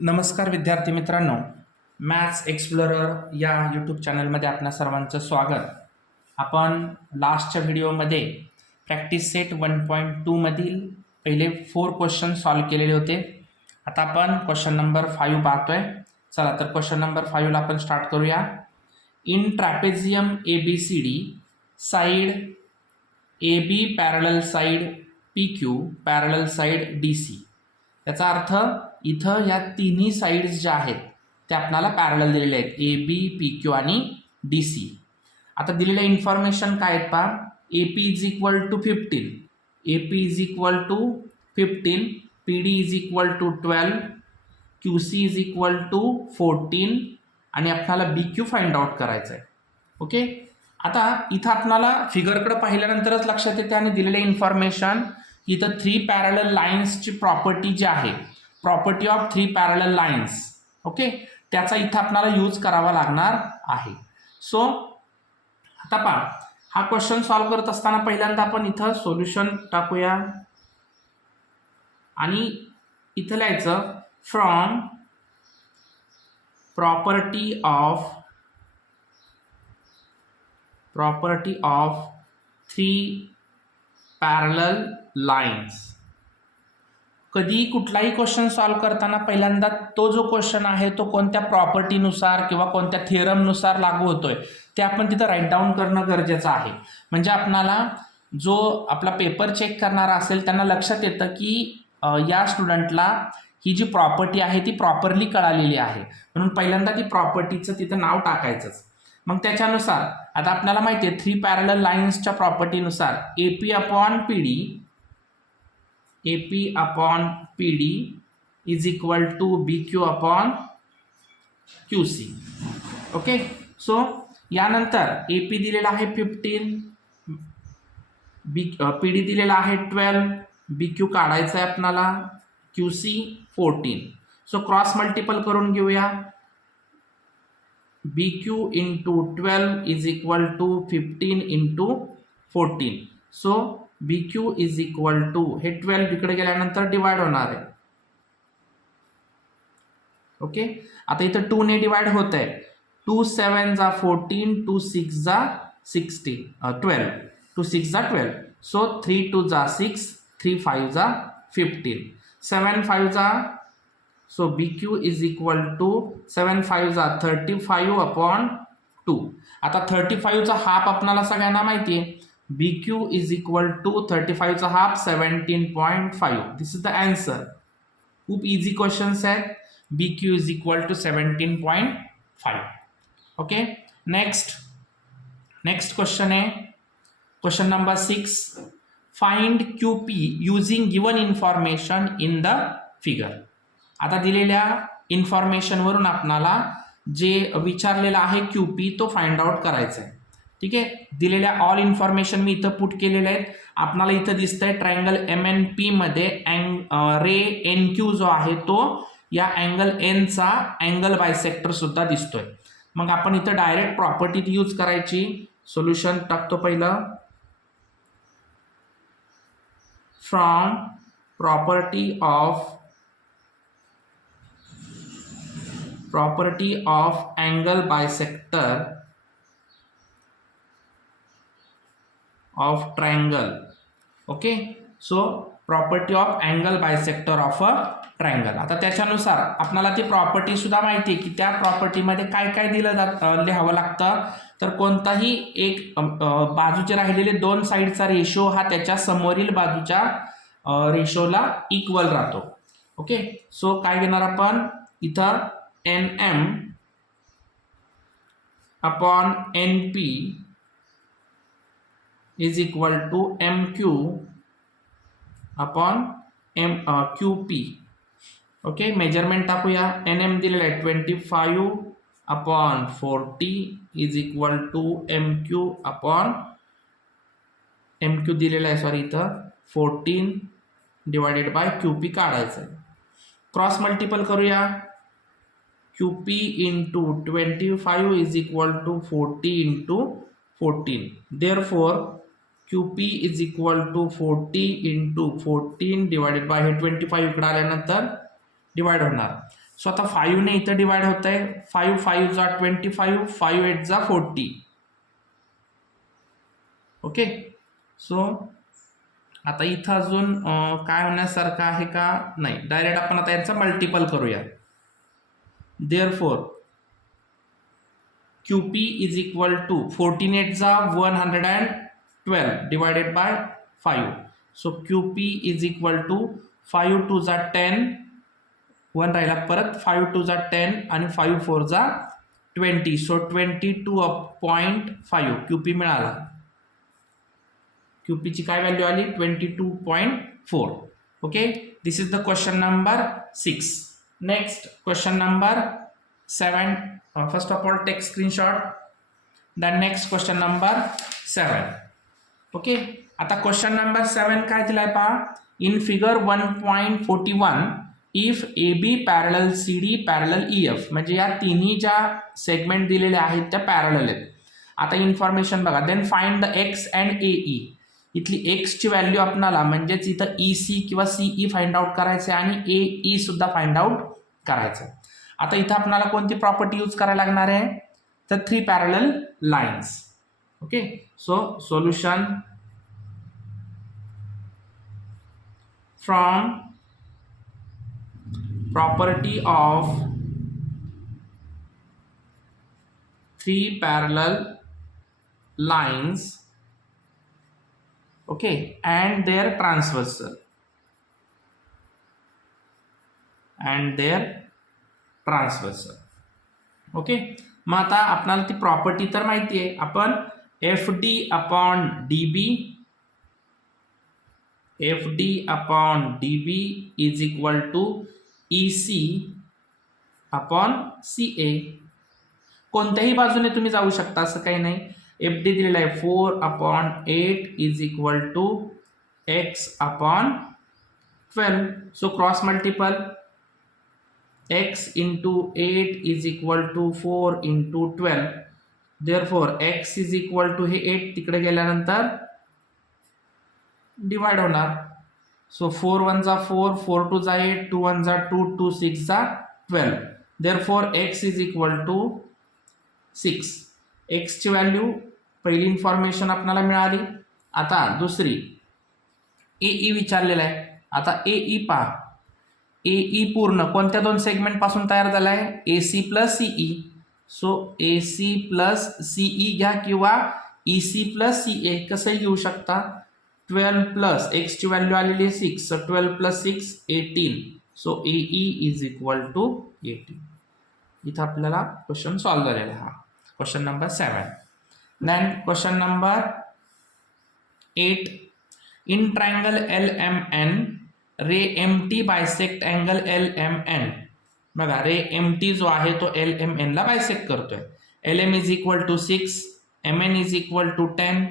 नमस्कार विद्यार्थी मित्रांनो, मॅथ्स एक्सप्लोरर या यूट्यूब चॅनलमध्ये आपणा सर्वांचं स्वागत. आपण लास्टच्या व्हिडिओमध्ये प्रॅक्टिस सेट 1.2 मधील पहिले 4 क्वेश्चन सॉल्व केलेले होते. आता आपण क्वेश्चन नंबर 5 पाहतोय. चला तर क्वेश्चन नंबर 5 ला आपण स्टार्ट करूया. In trapezium ABCD side AB parallel side PQ parallel side DC. याचा अर्थ इथं या तिन्ही साइड्स ज्या आहेत त्या आपल्याला पॅरलल दिलेले आहेत, AB, PQ आणि DC. आता दिलेल्या इन्फॉर्मेशन काय आहेत पहा. AP is equal to 15, AP is equal to 15, PD is equal to 12, QC is equal to 14 आणि आपल्याला BQ फाइंड आउट करायचं आहे. ओके, आता इथं आपल्याला फिगरकडे पाहिल्यानंतरच लक्षात येते आणि दिलेले इन्फॉर्मेशन इथं 3 पॅरलल लाईन्सची प्रॉपर्टी जी आहे, property of 3 parallel lines, okay, त्याचा इथं आपल्याला यूज करावा लागणार आहे. सो आता पहा, हा क्वेश्चन सॉल्व करत असताना पहिल्यांदा आपण इथं सोल्युशन टाकूया आणि इथं लिहायचं from property of 3 parallel lines. कधी कुठलाही क्वेश्चन सॉल्व करताना पहिल्यांदा तो जो क्वेश्चन आहे तो कोणत्या प्रॉपर्टीनुसार किंवा कोणत्या थिअरमनुसार लागू होतोय ते आपण तिथं राईट डाऊन करणं गरजेचं आहे. म्हणजे आपणाला जो आपला पेपर चेक करणारा असेल त्यांना लक्षात येतं की या स्टुडंटला ही जी प्रॉपर्टी आहे ती प्रॉपरली कळालेली आहे, म्हणून पहिल्यांदा ती प्रॉपर्टीचं तिथं नाव टाकायचंच. मग त्याच्यानुसार आता आपल्याला माहिती आहे 3 पॅरलल लाईन्सच्या प्रॉपर्टीनुसार AP upon PD is equal to BQ upon QC. Okay, so यानंतर AP दिलेला आहे 15, PD दिलेला आहे 12, BQ काढायचा आहे आपल्याला, QC 14. सो क्रॉस मल्टिपल करून घेऊया. BQ into 12 is equal to 15 into 14. So BQ is equal to, हे 12 इकडे गेल्यानंतर डिवाइड होणार आहे. ओके, आता इथं 2 ने डिवाइड होत आहे. 2 7 जा 14, 2 6 जा 16, 12, 2 6 जा 12. सो 3 2 जा 6, 3 5 जा 15, 7 5 जा, so BQ is equal to 7 5 जा 35 अपॉन 2. आता 35 चा हाफ आपल्याला सगळ्यांना माहिती आहे. BQ is equal to 35 चा half 17.5. This is the answer. खूप इझी क्वेश्चन्स आहेत. BQ is equal to 17.5. Okay, next question आहे question number 6. Find QP using given information in the figure. आता दिलेल्या इन्फॉर्मेशनवरून आपणाला जे विचारलेलं आहे QP तो फाइंड आउट करायचा आहे. ठीक आहे, दिलेल्या ऑल इन्फॉर्मेशन मी इथं पुट केलेल्या आहेत. आपल्याला इथं दिसतंय ट्रायंगल MNP मध्ये रे NQ जो आहे तो या अँगल N चा अँगल बायसेक्टर सुद्धा दिसतोय. मग आपण इथं डायरेक्ट प्रॉपर्टी यूज करायची. सोल्युशन टाकतो पहिलं. From property of angle bisector of triangle. Okay, so property of angle bisector of a triangle. आता त्याच्यानुसार आपल्याला ती प्रॉपर्टी सुद्धा माहिती आहे की त्या प्रॉपर्टीमध्ये काय काय दिलं लिहावं लागतं. तर कोणताही एक बाजूचे राहिलेले 2 साईडचा रेशो हा त्याच्या समोरील बाजूच्या रेशोला इक्वल राहतो. ओके, सो काय घेणार आपण इथं NM upon NP is equal to MQ upon QP. Okay, measurement टाकूया. NM दिलेलं आहे 25 upon 40 is equal to MQ upon MQ दिलेलं आहे, सॉरी इथं 14 डिवायडेड बाय QP काढायचं आहे. क्रॉस मल्टिपल करूया. QP into 25 is equal to 40 into 14. Therefore QP is equal to 40 into 14 divided by हे 25 इकडे आल्यानंतर डिवाइड होणार. सो आता 5ने इथं डिवाइड होत आहे. 5 5 जा 25, 5 8 जा 40. ओके. सो आता इथं अजून काय होण्यासारखं आहे का? नाही. डायरेक्ट आपण आता यांचा मल्टिपल करूया. Therefore QP is equal to 14 8 जा 112 divided by 5. So QP is equal to 5 2 जा 10, 1 राहिला परत, 5 2 जा 10 आणि 5 4 जा 20. सो 22.5 QP मिळाला. QP ची काय व्हॅल्यू आली? 22.4. Okay. This is the question number 6. Next question number 7. First of all, take screenshot. Then next question number 7. Okay. आता क्वेश्चन नंबर 7 काय दिलाय पहा. In figure 1.41 if AB parallel CD parallel EF, म्हणजे या तिन्ही ज्या सेगमेंट दिलेल्या आहेत त्या पॅरलल आहेत. आता इन्फॉर्मेशन बघा. Then find the X and AE. इथली X ची व्हॅल्यू आपणाला म्हणजेच इथं EC किंवा CE फाइंड आउट करायचं आणि AE सुद्धा फाइंड आउट करायचं. आता इथं आपल्याला कोणती प्रॉपर्टी यूज करायला लागणार आहे? तर 3 parallel lines. Okay. So solution from property of 3 parallel lines, okay, and their transversal okay. मग आता आपल्याला ती प्रॉपर्टी तर माहिती आहे. आपण FD upon DB is equal to EC upon CA. कोणत्याही बाजूने तुम्ही जाऊ शकता, असं काही नाही. FD दिलेला आहे 4/8 is equal to X upon 12. So cross multiple. X into 8 is equal to 4 into 12. Therefore X is equal to हे 8 तिकडे गेल्यानंतर डिवाइड होणार. सो 4 1 जा 4, 4 2 जा 8, 2 1 जा 2, 2 6 जा 12. Therefore X is equal to 6. X ची व्हॅल्यू पहिली इन्फॉर्मेशन आपल्याला मिळाली. आता दुसरी AE विचारलेला आहे. आता AE पहा. AE पूर्ण कोणत्या दोन सेगमेंट पासून तयार झाला आहे? AC plus CE. So AC plus CE घ्या किंवा EC प्लस CA कसंही घेऊ शकता. 12 प्लस X ची व्हॅल्यू आलेली आहे 6. So 12 plus 6 18. So AE is equal to 18. इथं आपल्याला क्वेश्चन सॉल्व्ह झालेला आहे. हा question number 7. Then question number 8. In triangle LMN ray MT bisect angle LMN. बघा, रे MT जो आहे तो LMN ला बायसेक्ट करतोय. LM is equal to 6, MN is equal to 10,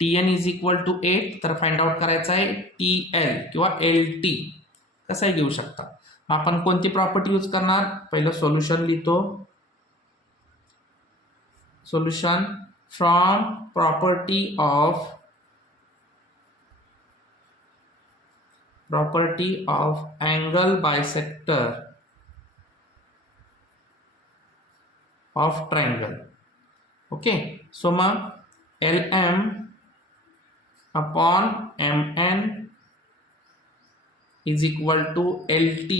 TN is equal to 8. तर फाइंड आउट करायचं आहे TL किंवा LT कसंही घेऊ शकता. मग आपण कोणती प्रॉपर्टी यूज करणार? पहिलं सोल्युशन लिहितो. Solution from property of angle bisector of triangle. Okay. So ma'am, LM upon MN is equal to LT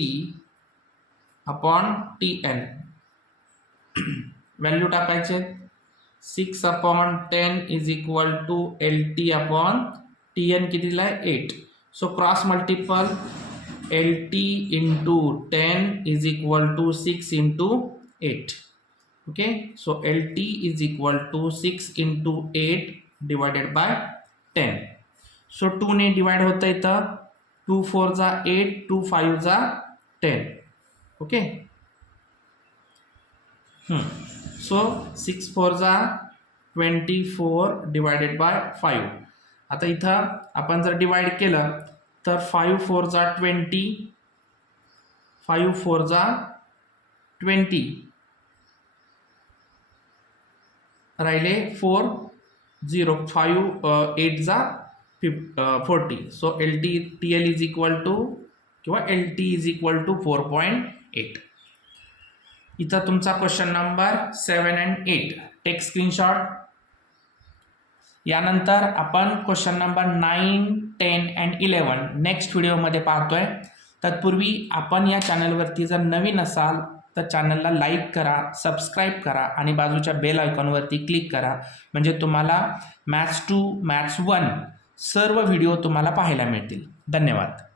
upon TN. Value टाकायचे. 6 upon 10 is equal to LT upon TN किती दिलाय? 8. So cross multiple. LT into 10 is equal to 6 into 8. Okay. So LT is equal to 6 into 8 divided by 10. So 2 ने divide होता है इथं. 2 4 जा 8, 2 5 जा 10. Okay. So 6 4 जा 24 divided by 5. आता इथं आपण जर डिवाइड केलं तर 5 4 जा 20, 5 4 जा 20, राहिले 4 0, 5 8 जा 40. So TL is equal to किंवा LT इज इक्वल टू 4.8. इथं तुमचा question number 7 and 8 take screenshot. यानंतर आपण क्वेश्चन नंबर 9, 10 and 11 नेक्स्ट व्हिडिओमध्ये पाहतोय. तत्पूर्वी आपण या चॅनलवरती जर नवीन असाल तर चॅनलला लाईक करा, सबस्क्राईब करा आणि बाजूच्या बेल आयकॉनवरती क्लिक करा, म्हणजे तुम्हाला मॅथ्स 2, मॅथ्स 1 सर्व व्हिडिओ तुम्हाला पाहायला मिळतील. धन्यवाद.